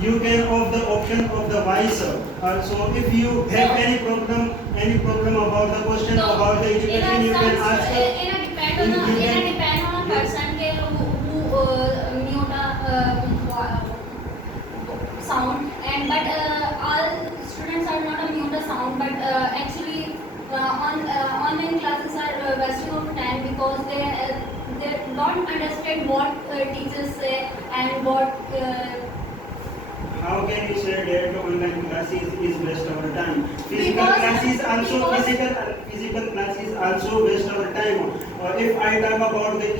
you can opt the option of the voice. So if you have any problem about the question about the education, you can ask. depend on a person के who mute sound, and but all students are not a mute sound, but actually online classes are wasting of time because they don't understand what teachers say and what How can you say that online classes is waste our time? Physical Because- classes also because- physical classes also waste our time. If I talk about the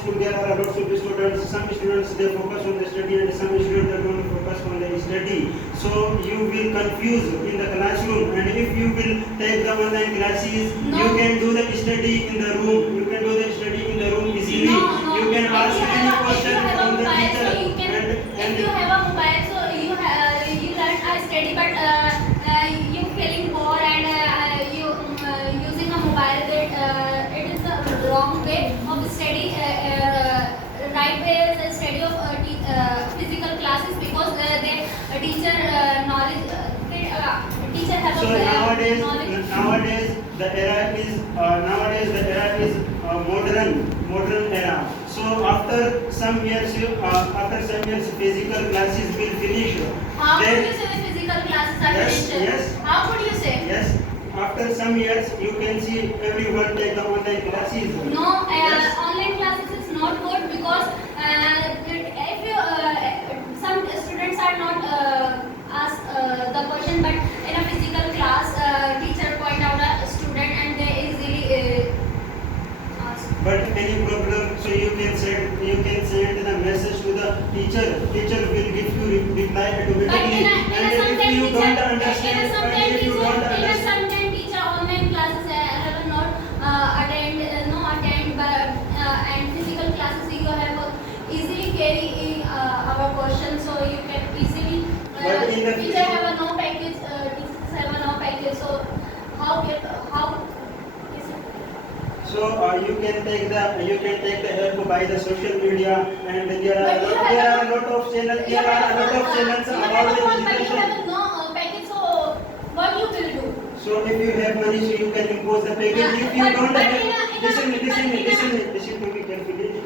school, there are lots of students. Some students they focus on the study, and some students they don't focus on the study. So you will confuse in the classroom. And if you will take the online classes, No. you can do the study in the room. You can do the study in the room easily. No. You can If ask you any have a- question if you have a from the mobile, teacher. so you can, if you have a mobile, so you learn a study, but you feeling bored and you using a mobile. That it is the wrong way of study. Right way is the study of physical classes because they teacher knowledge. Teacher have So a nowadays knowledge. the era is modern era. So after some years physical classes will finish. How Then- could you say the physical classes are Yes, finished? yes. How could you say? Yes, after some years you can see everyone take the online classes. No, Yes. online classes is not good because if you some students are not ask the question, but in a physical class, teacher point out a student and they easily ask. But any problem, so you can send the message to the teacher. Teacher will give you reply But automatically. in a And if you don't sometime understand, teacher, and if you don't understand. sometime teacher online classes have not attend, but and physical classes you have easily carry our question, so you can easily. But in the Teacher have a no package, teachers have a no package, so how is it? So you can take the help by the social media, and there But you are have a lot of channels. You There are have a lot of channels you have about a the phone, but you education. have no package, so what you will do? So if you have money, so you can impose the package. If you But- don't but have, in a- listen to me carefully.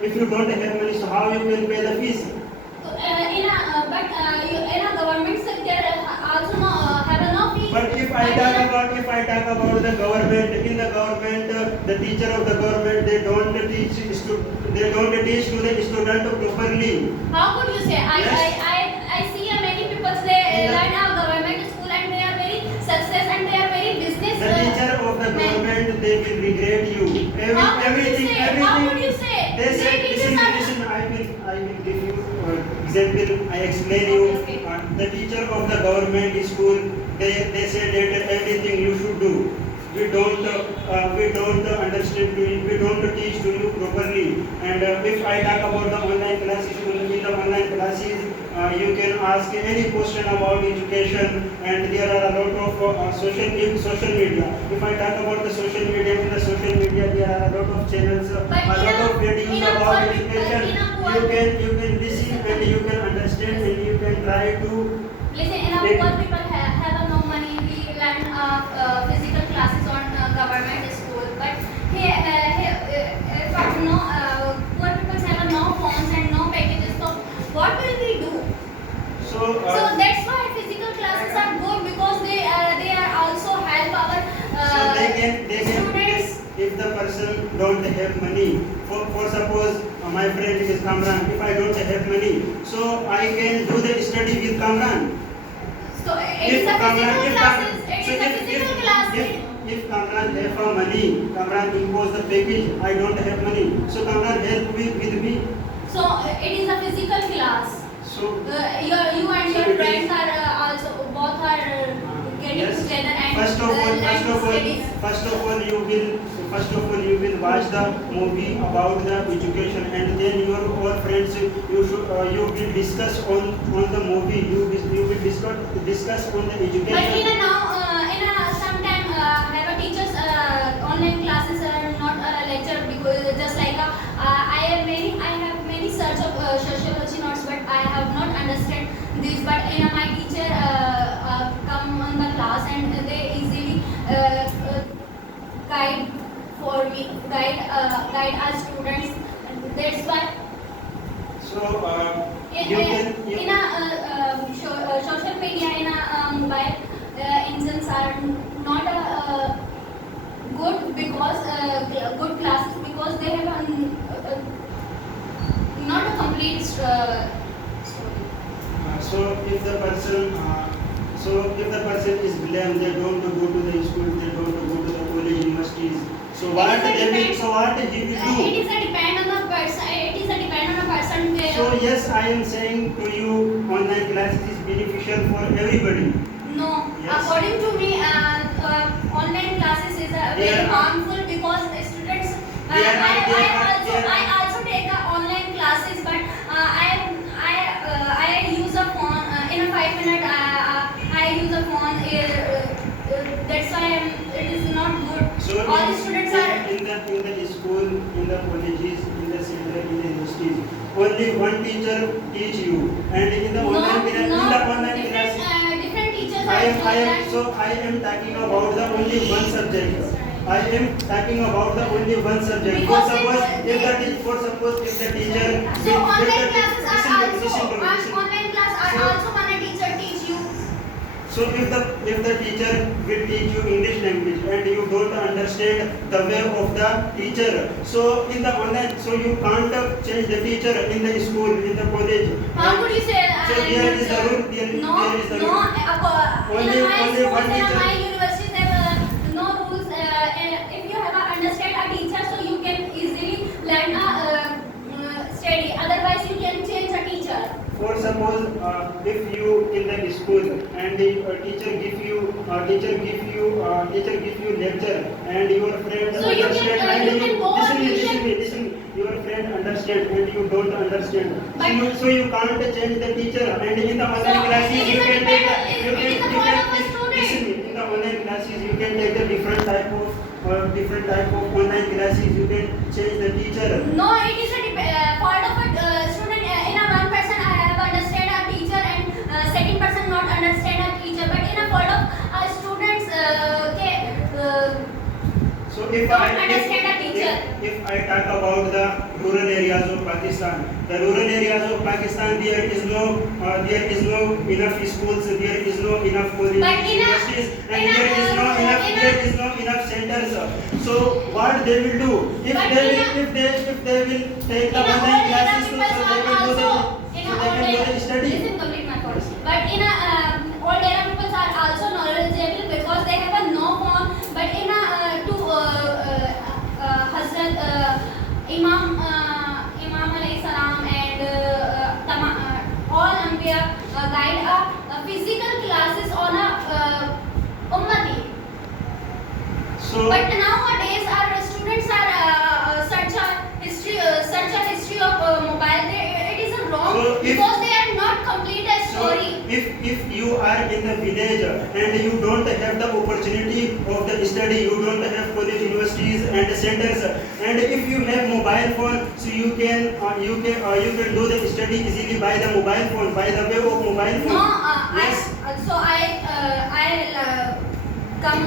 If you don't have money, so how you can pay the fees? In a government sector also no have no fee. But if I talk about the government, in the government, the teacher of the government, they don't teach to the student properly. How could you say? Yes. I see many people they learn a government school and they are very success and they are very business. The teacher of the government, they will regret you. How could you say? How could you say? They say, teachers are- listen, I will give you example, I explain you. Okay. The teacher of the government school, they say that everything you should do. We don't understand to you, we don't teach to you properly. And if I talk about the online classes, in the online classes, you can ask any question about education, and there are a lot of social media. If I talk about the social media, in the social media there are a lot of channels, a But lot in a- of videos in a about poor- education. in a poor- You can listen and you can understand and you can try to. Listen, in a poor people have no money. We learn physical classes on government school, but if no poor people have no phones and no packages, so what will we do? So, So that's why physical classes are good because they are also help our so they can students. if the person don't have money, for suppose my friend is Kamran, if I don't have money, so I can do the study with Kamran. So it is a physical classes. It is a physical class. If Kamran have money, Kamran impose the package, I don't have money, so Kamran help with me. So it is a physical class. So You and So your it friends are also both are getting yes. together and First of all, studies. first of all, you will watch the movie about the education, and then your all friends, you will discuss on the movie. You will discuss on the But education. in a sometime have a teachers online classes are not lecture because just like I have many search of sociology notes, but I have not this, but my teacher come on the class and they easily guide for me, guide our students. That's why So you can in a social media, in a mobile engines are not good because good classes because they have not a complete story. so if the person is blamed, they don't go to the school, they don't go to the college, universities. So what he will It do? is a depend on the person. It is a depend on the person. So yes, I am saying to you, online classes is beneficial for everybody. No, Yes. according to me, online classes is very Yeah. harmful because students. I also take online classes, but I use a phone in a 5 minute. I use a phone. That's why it is not good. So All the students are. in the school, in the colleges, in the center, in the universities, only one teacher teach you, and in the online class. Different teachers I are. am talking about the only one subject. I am talking about the only one subject. Because Suppose if the teacher. So online classes are listen to me. online class are So- also when a teacher teach you. So if the teacher will teach you English language and you don't understand the way of the teacher, so in the online, so you can't change the teacher in the school, in the college. How could you say? So there is the rule. There is the rule. Only In my one schools and teacher. my universities have no rules. If you have understand a teacher, so you can easily learn a study. Otherwise, you can change a teacher. For suppose if you in the school and the teacher give you lecture and your friend So you can, understand and you can go on listen me, your friend understand and you don't understand. But- So you can't change the teacher, and in the online So classes it you is a can take depend- you it can is a you part can of a student. listen me, in the online classes you can take the different type of online classes. You can change the teacher. No, it is a part of a student. In a one person, I have understand a teacher, and second person not understand a teacher. But in a part of students, So if Don't I understand a teacher. if I talk about the rural areas of Pakistan, the rural areas of Pakistan, there is no enough schools, there is no enough colleges, But in a- universities, and in a- there is no in a- enough centers. So what they will do if But they in will a- take the in a online old era, classes, so people they are can do also in a old era. the study. Listen, complete my thoughts. But in a old era, people are also knowledgeable because they have a no phone. But in a Hazrat Imam alayhi salam and all Anbiya guide physical classes on a ummati. So But nowadays our students are search a history of mobile. It is a wrong So if- because they are not complete a So story. if you are in the village and you don't have the opportunity of the study, you don't have college, universities and centers, and if you have mobile phone, so you can do the study easily by the mobile phone, by the way of mobile phone. No, Yes. I come